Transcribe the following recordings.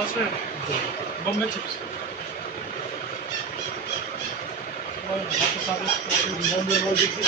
আছে Bombay chips Bombay role দেখছি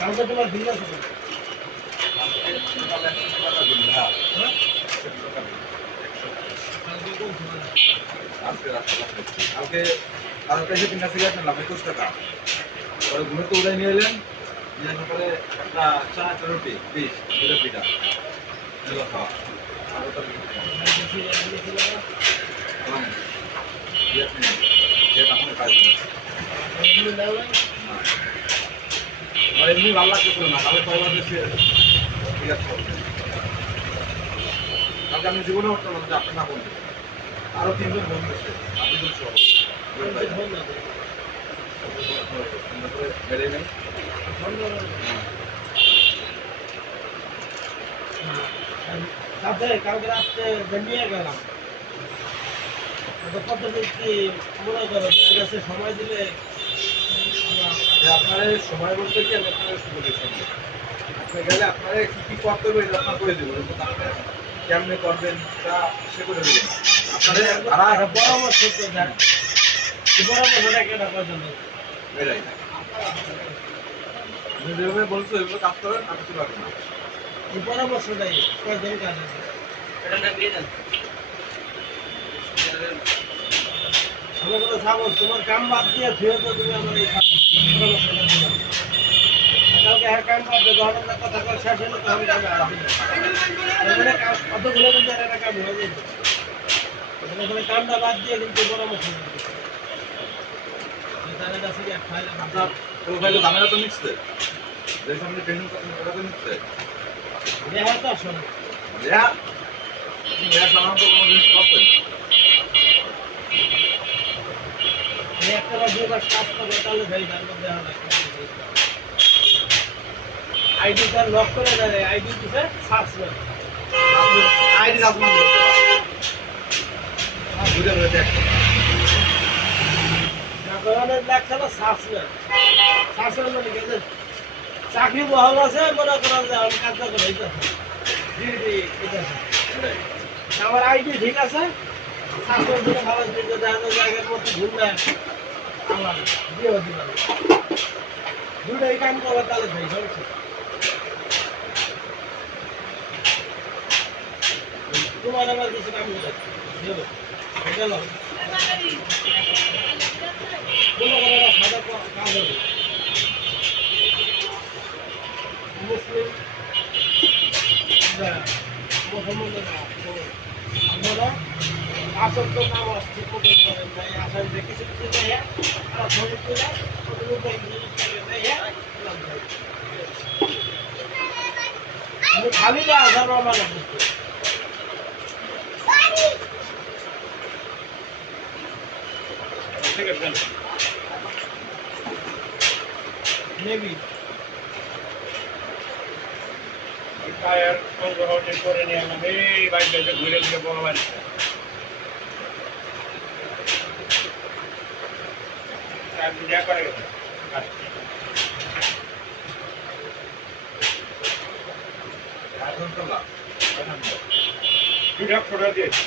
কালকে তোমার দিন আছে কালকে কালকে এসে 3টা সিগারেট নিলাম 21 টাকা পরে ঘুরে তো উড়াই নিয়ে এলেন নিয়ে আসার পরে একটা চা একটা রুটি 20 পিঠা এগুলো খাওয়া এমনি ভালো লাগতেছিল না কালকে কয়বার দিচ্ছে ঠিক আছে কালকে আমি জীবনে উঠতাম যে আপনি না বলতে আরো 3জন বন্ধু আছে আপনি সহ বেড়ে নেই কালকে রাত্রে নিয়ে গেলাম কত কি মনে করো কাছে সময় দিলে আপনার সময় বলতে কি আমি আপনার সুযোগের সঙ্গে আপনি গেলে আপনার কি কি করতে হবে এটা আপনার করে দেবো কিন্তু আপনি কেমনে করবেন তা সে করে দেবেন আপনার পরামর্শ তো দেন পরামর্শটা কেন পর্যন্ত এটাই আপনি যেভাবে বলছো এভাবে কাজ করেন আমি কিছু পারবেন না এই পরামর্শটাই কয়জন কাজ আছে এটা দিয়ে দেন আমার কথা সাবো তোমার কাম বাদ দিয়ে ফিরে তো তুমি আমার এই পরামর্শটা দিলাম কালকে হ্যাঁ কাম বাদ দিয়ে ঘটনা কথা কর শেষ হলে তো আমি কামে আসবি না কতগুলো কিন্তু একটা কাম হয়ে যেত ওখানে কামটা বাদ দিয়ে কিন্তু পরামর্শ তাদের কাছে গিয়ে ফাইল আপনার প্রোফাইলে দামেরা তো নিচ্ছে যে সামনে ট্রেনিং করছেন ওটা তো নিচ্ছে রেহা তো শোনো রেহা সাধারণত কোনো জিনিস করছেন একটা বা দুবার কাজ করবে তাহলে ভাই তার মধ্যে আইডি তার লক করে দেয় আইডি দিতে সার্চ করে আইডি আপনার বুঝে বুঝে দেখ না করে লাগছে না সার্চ করে সার্চ করে মানে কি চাকরি বহাল আছে মনে করেন যে আমি কাজটা করে আমার আইডি ঠিক আছে সার্চ করে দিলে ভালো দিতে জায়গার জায়গার মধ্যে ঘুরবে আল্লাহ দিয়ে হতে পারে দুটোই কাম করবে তাহলে ভাই সমস্যা তোমার আমার কিছু কাম করে দেবো গেল সাদা কাজ হবে মুসলিম মোহাম্মদ আপনারা আসল তো নামাজ ঠিক মতো করেন নাই, আসল যে কিছু কিছু দেয় তারা ধরে তুলে ওদের উপরে জিনিসটাকে দেয় খালি না আসার মানে বুঝতে নেবি টায়ার সংগ্রহ করে নিয়ে এলাম এই বাইকটাকে ঘুরে ঘুরে বড় বাড়ি করে গেছে এখন তোলা দুই লাখ টাকা দিয়েছি